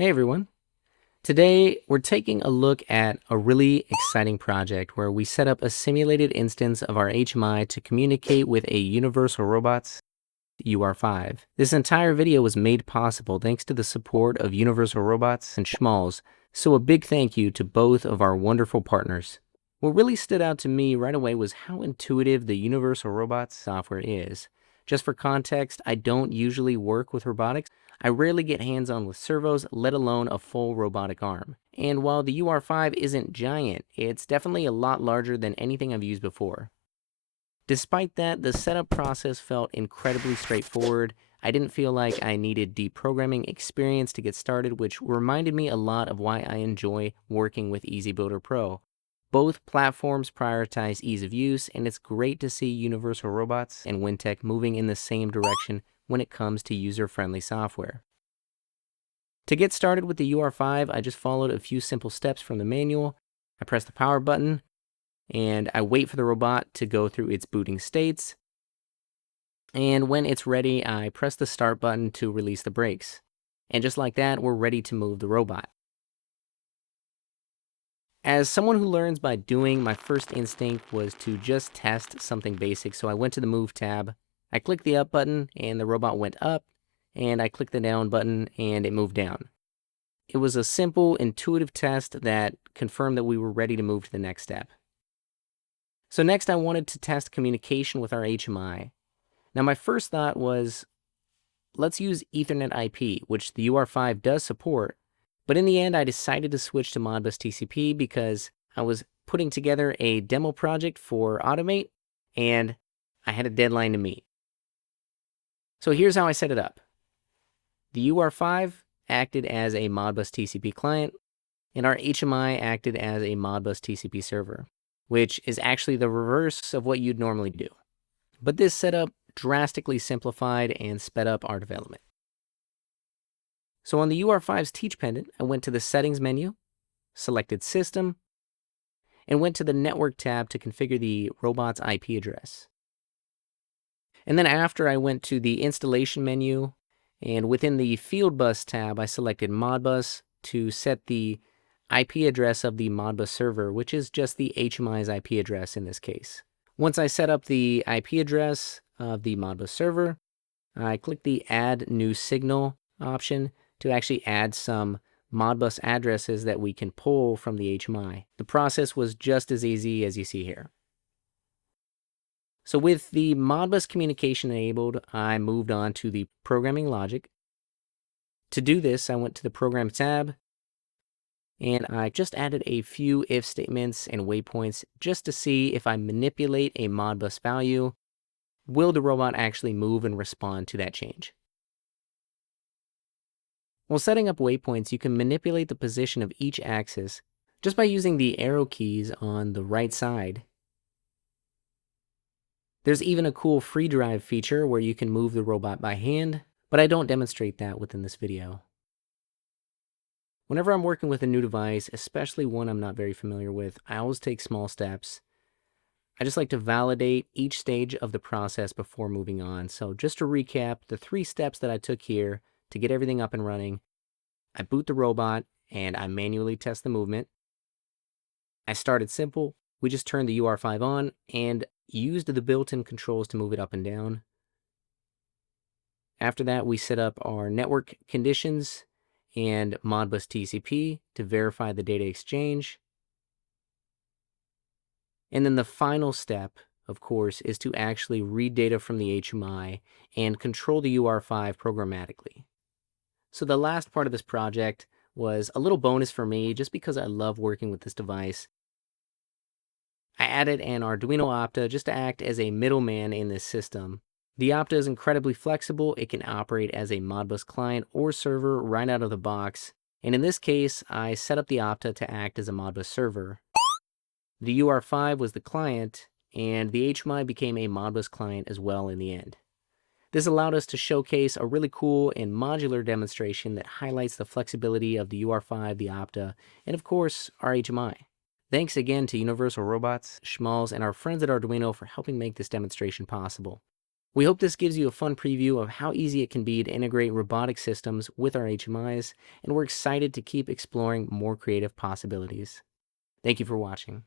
Hey everyone. Today we're taking a look at a really exciting project where we set up a simulated instance of our HMI to communicate with a Universal Robots UR5. This entire video was made possible thanks to the support of Universal Robots and Schmalz, so a big thank you to both of our wonderful partners. What really stood out to me right away was how intuitive the Universal Robots software is. Just for context, I don't usually work with robotics. I rarely get hands-on with servos, let alone a full robotic arm. And while the UR5 isn't giant, it's definitely a lot larger than anything I've used before. Despite that, the setup process felt incredibly straightforward. I didn't feel like I needed deep programming experience to get started, which reminded me a lot of why I enjoy working with EasyBuilder Pro. Both platforms prioritize ease of use, and it's great to see Universal Robots and Weintek moving in the same direction when it comes to user-friendly software. To get started with the UR5, I just followed a few simple steps from the manual. I press the power button, and I wait for the robot to go through its booting states. And when it's ready, I press the start button to release the brakes. And just like that, we're ready to move the robot. As someone who learns by doing, my first instinct was to just test something basic, so I went to the Move tab. I clicked the up button, and the robot went up, and I clicked the down button, and it moved down. It was a simple, intuitive test that confirmed that we were ready to move to the next step. So next, I wanted to test communication with our HMI. Now, my first thought was, let's use Ethernet IP, which the UR5 does support. But in the end, I decided to switch to Modbus TCP because I was putting together a demo project for Automate, and I had a deadline to meet. So here's how I set it up. The UR5 acted as a Modbus TCP client, and our HMI acted as a Modbus TCP server, which is actually the reverse of what you'd normally do. But this setup drastically simplified and sped up our development. So on the UR5's Teach pendant, I went to the Settings menu, selected System, and went to the Network tab to configure the robot's IP address. And then after, I went to the Installation menu, and within the Field Bus tab, I selected Modbus to set the IP address of the Modbus server, which is just the HMI's IP address in this case. Once I set up the IP address of the Modbus server, I clicked the Add New Signal option to actually add some Modbus addresses that we can pull from the HMI. The process was just as easy as you see here. So with the Modbus communication enabled, I moved on to the programming logic. To do this, I went to the Program tab, and I just added a few if statements and waypoints just to see if I manipulate a Modbus value, will the robot actually move and respond to that change? While setting up waypoints, you can manipulate the position of each axis just by using the arrow keys on the right side. There's even a cool free drive feature where you can move the robot by hand, but I don't demonstrate that within this video. Whenever I'm working with a new device, especially one I'm not very familiar with, I always take small steps. I just like to validate each stage of the process before moving on. So just to recap, the 3 steps that I took here to get everything up and running: I boot the robot and I manually test the movement. I started simple. We just turned the UR5 on and used the built-in controls to move it up and down. After that, we set up our network conditions and Modbus TCP to verify the data exchange. And then the final step, of course, is to actually read data from the HMI and control the UR5 programmatically. So the last part of this project was a little bonus for me just because I love working with this device. I added an Arduino Opta just to act as a middleman in this system. The Opta is incredibly flexible. It can operate as a Modbus client or server right out of the box. And in this case, I set up the Opta to act as a Modbus server. The UR5 was the client, and the HMI became a Modbus client as well in the end. This allowed us to showcase a really cool and modular demonstration that highlights the flexibility of the UR5, the Opta, and of course, our HMI. Thanks again to Universal Robots, Schmalz, and our friends at Arduino for helping make this demonstration possible. We hope this gives you a fun preview of how easy it can be to integrate robotic systems with our HMIs, and we're excited to keep exploring more creative possibilities. Thank you for watching.